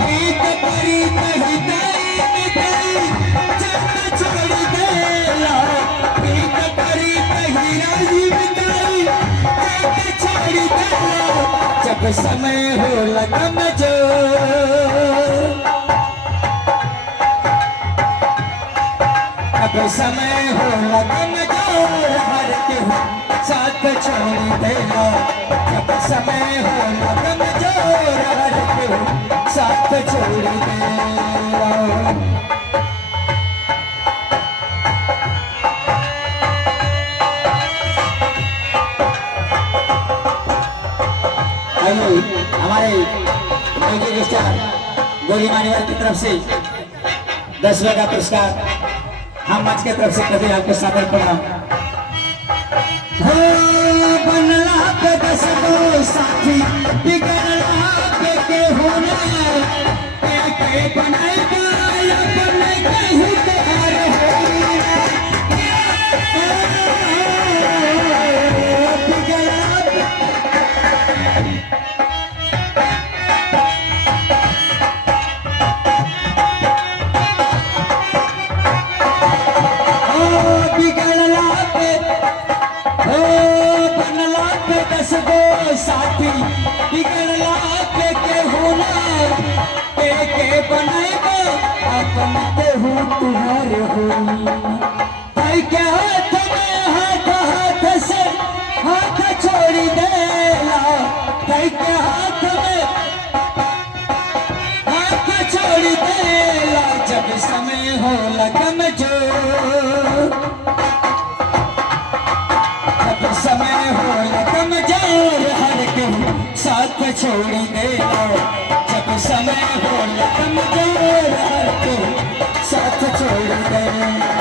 प्रीत करी कही मिटाई जब छोड़ देला प्रीत करी कही राजी मिटाई जब छोड़ देला जब समय हो लगन जो अब समय हो लगन जो हर के साथ छोड़ देला जब समय हो लगन जो हर के साथ छोड़ देला हमारे म्यूजिक स्टार गोली मानीवर की तरफ से 10 रुपए का पुरस्कार हम मंच की तरफ से कभी आपको सादर करना हो बनला पे 10 गो साथी बिगड़ला पे के होना के बनाएगा अपने कहीं तैयार साथी बिगड़ला पे के होना के बनाएगा अपन ते हो तुम्हारे होई क्या हाथ में हाथ से हाथ छोड़ देला क्या हाथ में हाथ छोड़ देला जब समय हो लगन जो जब समय हो लगन जो साथ छोड़ देला जब समय हो लगन जो साथ छोड़ देला।